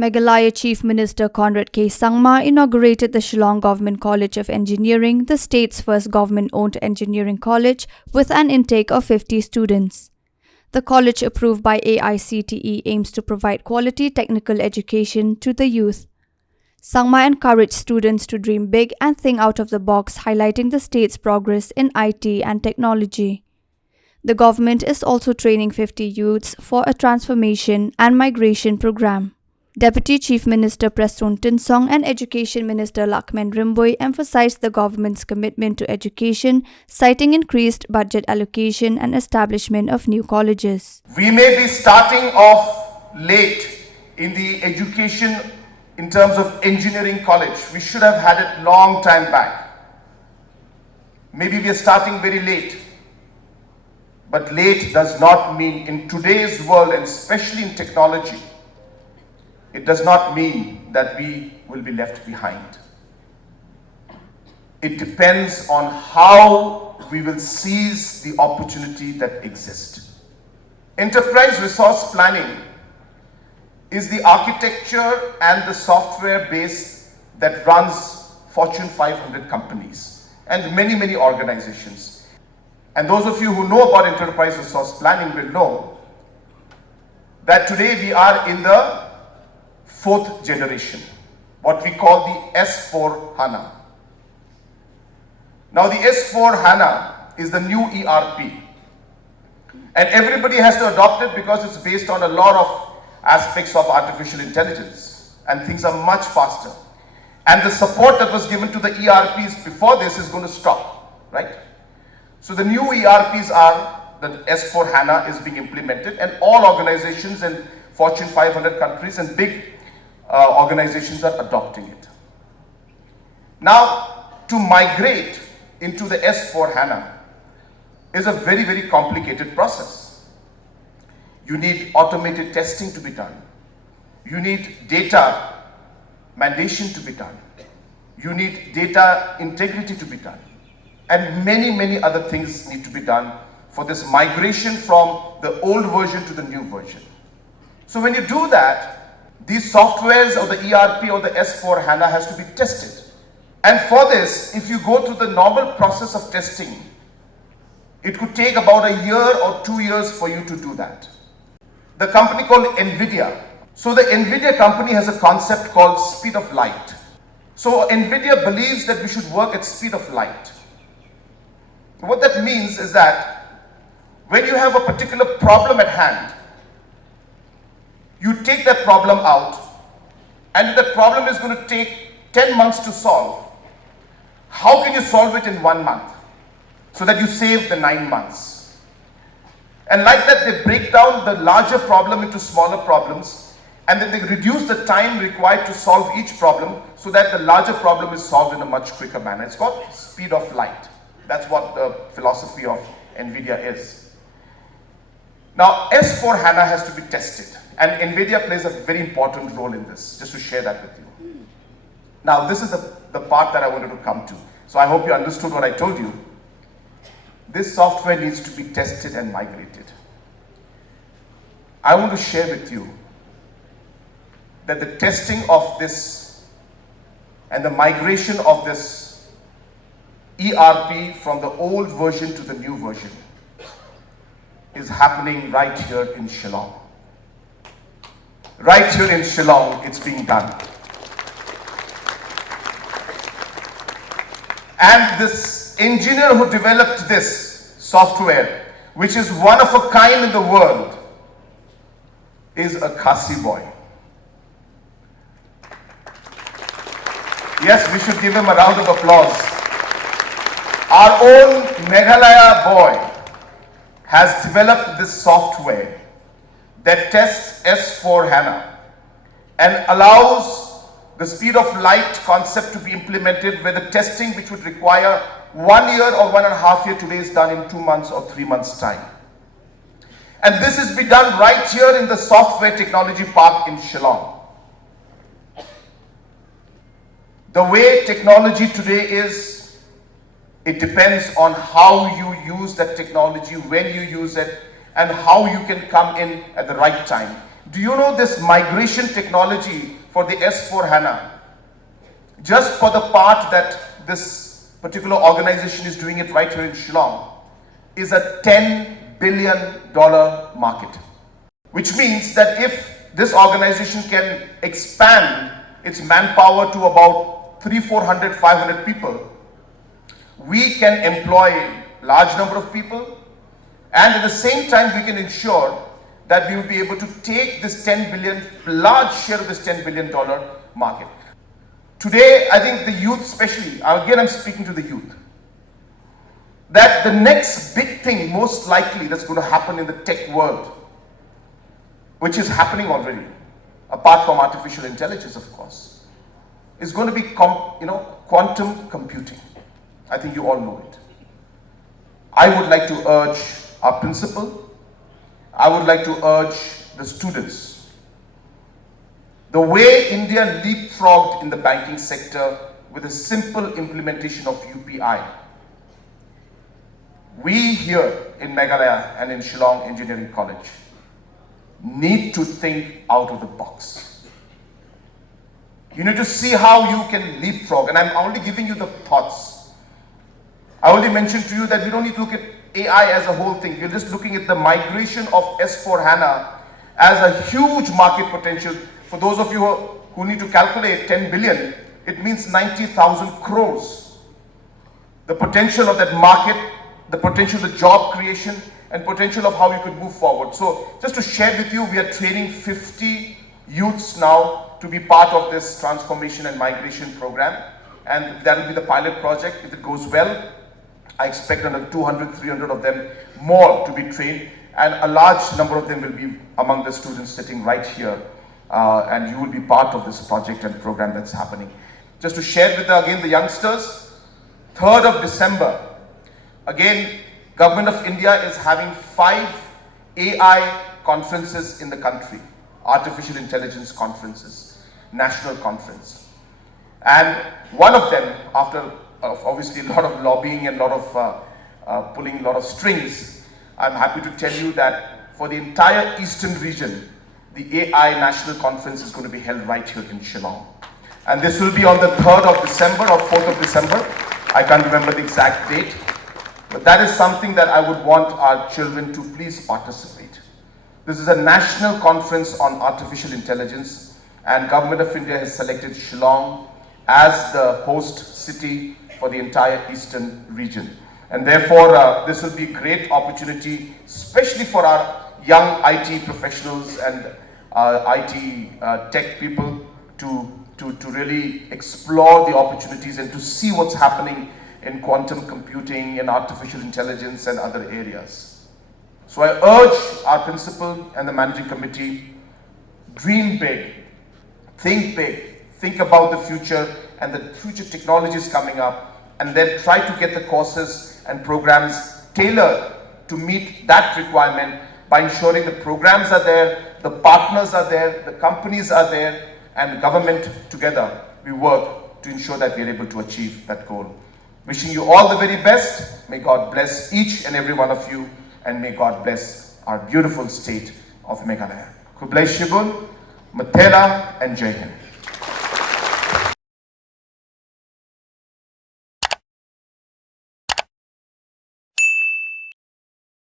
Meghalaya Chief Minister Conrad K. Sangma inaugurated the Shillong Government College of Engineering, the state's first government-owned engineering college, with an intake of 50 students. The college, approved by AICTE, aims to provide quality technical education to the youth. Sangma encouraged students to dream big and think out of the box, highlighting the state's progress in IT and technology. The government is also training 50 youths for a transformation and migration program. Deputy Chief Minister Preston Tinsong and Education Minister Lakmen Rimboy emphasized the government's commitment to education, citing increased budget allocation and establishment of new colleges. We may be starting off late in the education in terms of engineering college. We should have had it long time back. Maybe we are starting very late. But late does not mean, in today's world, and especially in technology, it does not mean that we will be left behind. It depends on how we will seize the opportunity that exists. Enterprise resource planning is the architecture and the software base that runs Fortune 500 companies and many organizations. And those of you who know about enterprise resource planning will know that today we are in the fourth generation, what we call the S4 HANA. Now the S4 HANA is the new ERP, and everybody has to adopt it because it's based on a lot of aspects of artificial intelligence, and things are much faster. And the support that was given to the ERPs before this is going to stop, right? So the new ERPs are, the S4 HANA is being implemented, and all organizations in Fortune 500 countries and big organizations are adopting it. Now, to migrate into the S4 HANA is a very complicated process. You need automated testing to be done. You need data mandation to be done. You need data integrity to be done. And many other things need to be done for this migration from the old version to the new version. So when you do that, these softwares or the ERP or the S4 HANA has to be tested. And for this, if you go through the normal process of testing, it could take about a year or 2 years for you to do that. The company called NVIDIA. So the NVIDIA company has a concept called speed of light. So NVIDIA believes that we should work at speed of light. What that means is that when you have a particular problem at hand, you take that problem out, and if that problem is going to take 10 months to solve, how can you solve it in 1 month so that you save the 9 months? And like that, they break down the larger problem into smaller problems, and then they reduce the time required to solve each problem so that the larger problem is solved in a much quicker manner. It's called speed of light. That's what the philosophy of NVIDIA is. Now, S4 HANA has to be tested, and NVIDIA plays a very important role in this, just to share that with you. Now, this is the part that I wanted to come to. So I hope you understood what I told you. This software needs to be tested and migrated. I want to share with you that the testing of this and the migration of this ERP from the old version to the new version is happening right here in Shillong. Right here in Shillong, it's being done. And this engineer who developed this software, which is one of a kind in the world, is a Khasi boy. Yes, we should give him a round of applause. Our own Meghalaya boy has developed this software that tests S4 HANA and allows the speed of light concept to be implemented, where the testing, which would require 1 year or 1.5 years, today is done in 2 months or 3 months' time. And this is being done right here in the Software Technology Park in Shillong. The way technology today is, it depends on how you use that technology, when you use it, and how you can come in at the right time. Do you know this migration technology for the S4 HANA? Just for the part that this particular organization is doing it right here in Shillong, is a $10 billion market. Which means that if this organization can expand its manpower to about 300, 400, 500 people, we can employ a large number of people, and at the same time we can ensure that we will be able to take this 10 billion, large share of this $10 billion market. Today, I think the youth especially, again I'm speaking to the youth, that the next big thing most likely that's going to happen in the tech world, which is happening already, apart from artificial intelligence of course, is going to be quantum computing. I think you all know it. I would like to urge our principal, I would like to urge the students. The way India leapfrogged in the banking sector with a simple implementation of UPI, we here in Meghalaya and in Shillong Engineering College need to think out of the box. You need to see how you can leapfrog, and I'm only giving you the thoughts. I already mentioned to you that we don't need to look at AI as a whole thing. We're just looking at the migration of S4 HANA as a huge market potential. For those of you who need to calculate 10 billion, it means 90,000 crores. The potential of that market, the potential of the job creation, and potential of how you could move forward. So just to share with you, we are training 50 youths now to be part of this transformation and migration program. And that will be the pilot project. If it goes well, I expect another 200, 300 of them more to be trained, and a large number of them will be among the students sitting right here, and you will be part of this project and program that's happening. Just to share with again the youngsters, 3rd of December, again, Government of India is having 5 AI conferences in the country, artificial intelligence conferences, national conference. And one of them, after obviously a lot of lobbying and a lot of pulling a lot of strings, I'm happy to tell you that for the entire eastern region, the AI National Conference is going to be held right here in Shillong. And this will be on the 3rd of December or 4th of December. I can't remember the exact date. But that is something that I would want our children to please participate. This is a national conference on artificial intelligence, and Government of India has selected Shillong as the host city for the entire eastern region. And therefore, this will be a great opportunity, especially for our young IT professionals and IT tech people to really explore the opportunities and to see what's happening in quantum computing and artificial intelligence and other areas. So I urge our principal and the managing committee, dream big, think about the future and the future technologies coming up, and then try to get the courses and programs tailored to meet that requirement by ensuring the programs are there, the partners are there, the companies are there, and government together, we work to ensure that we are able to achieve that goal. Wishing you all the very best. May God bless each and every one of you, and may God bless our beautiful state of Meghalaya. Kublai Shibun, Matela, and Jai Hind.